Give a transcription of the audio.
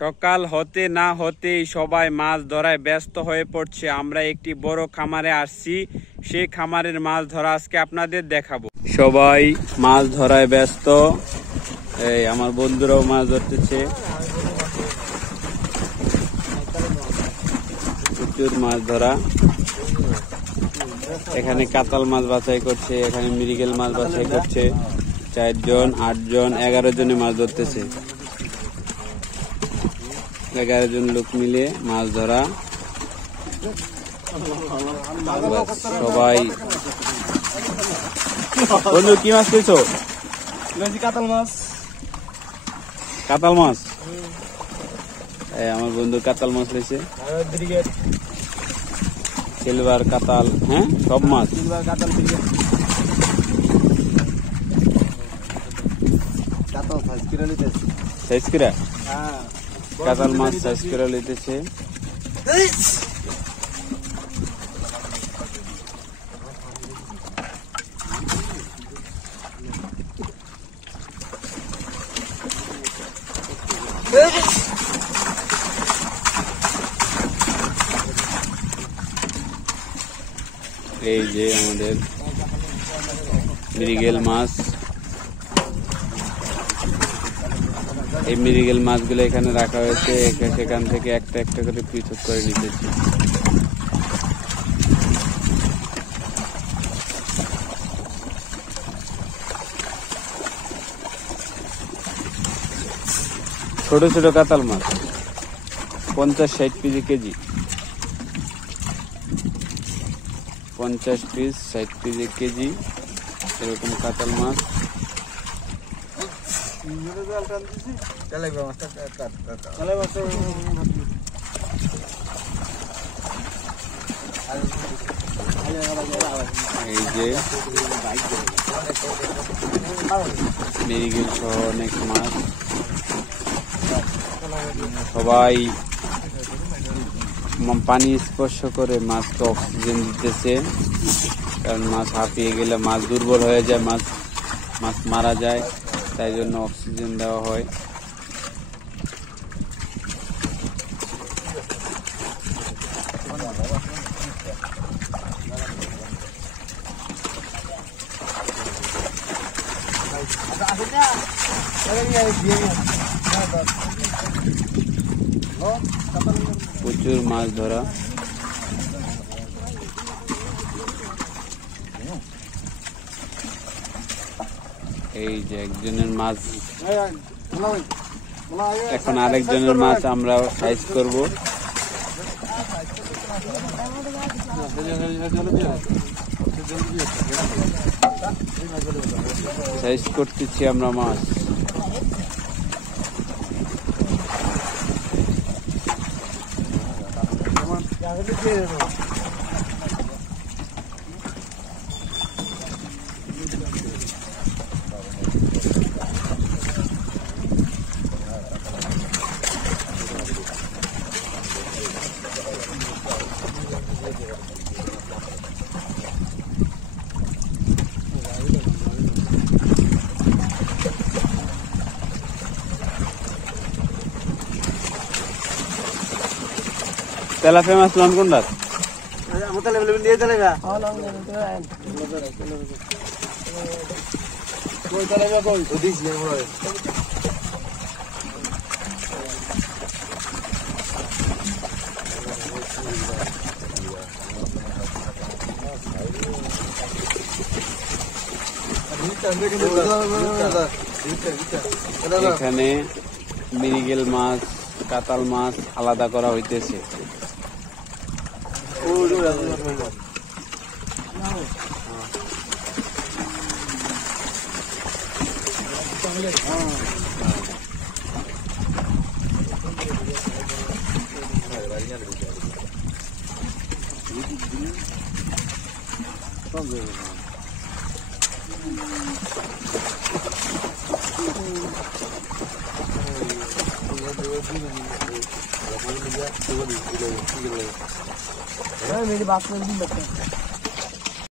সকাল হতে না হতেই সবাই মাছ ধরায় ব্যস্ত হয়ে পড়ছে। আমরা একটি বড় খামারে আসছি, সেই খামারের মাছ ধরা আজকে আপনাদের দেখাবো। সবাই মাছ ধরায় ব্যস্ত। এই আমার বন্ধুরাও মাছ ধরতেছে, প্রচুর মাছ ধরা। এখানে কাতাল মাছ বাছাই করছে, এখানে মৃগেল মাছ বাছাই করছে। 4 জন 8 জন 11 জনে মাছ ধরতেছে। 11 জন লোক মিলে মাছ ধরা। সবাই বন্ধু কি মাছ পেয়েছো? কাতাল মাছ। কাতাল মাছ, আমার বন্ধু কাতাল মাছ লেছে। সিলভার কাতাল, হ্যাঁ সব মাছ। সাইজ করে কাতাল মাছ সাইজ করে লিতেছে। এই যে আমাদের মৃগেল মাছ, এই মৃগেল মাছগুলো এখানে রাখা হয়েছে। সেখান থেকে একটা একটা করে পৃথক করে নিতেছি। ছোট ছোট কাতাল মাছ 50-60 piece KG, 50 piece 60 piece KG এরকম কাতাল মাছ। এই যে মৃগেল সহ অনেক মাছ। সবাই পানি স্পর্শ করে মাছকে অক্সিজেন দিতেছে, কারণ মাছ হাঁপিয়ে গেলে মাছ দুর্বল হয়ে যায়, মাছ মারা যায়, তাই জন্য অক্সিজেন দেওয়া হয়। প্রচুর মাছ ধরা। এই যে একজনের মাছ, এখন আরেকজনের মাছ আমরা সাইজ করব। সাইজ করতেছি আমরা মাছ। তেলাপিয়া মাছ লন কোনটা? এখানে মৃগেল মাছ কাতাল মাছ আলাদা করা হইতেছে। मेरी बात में भी लगता है।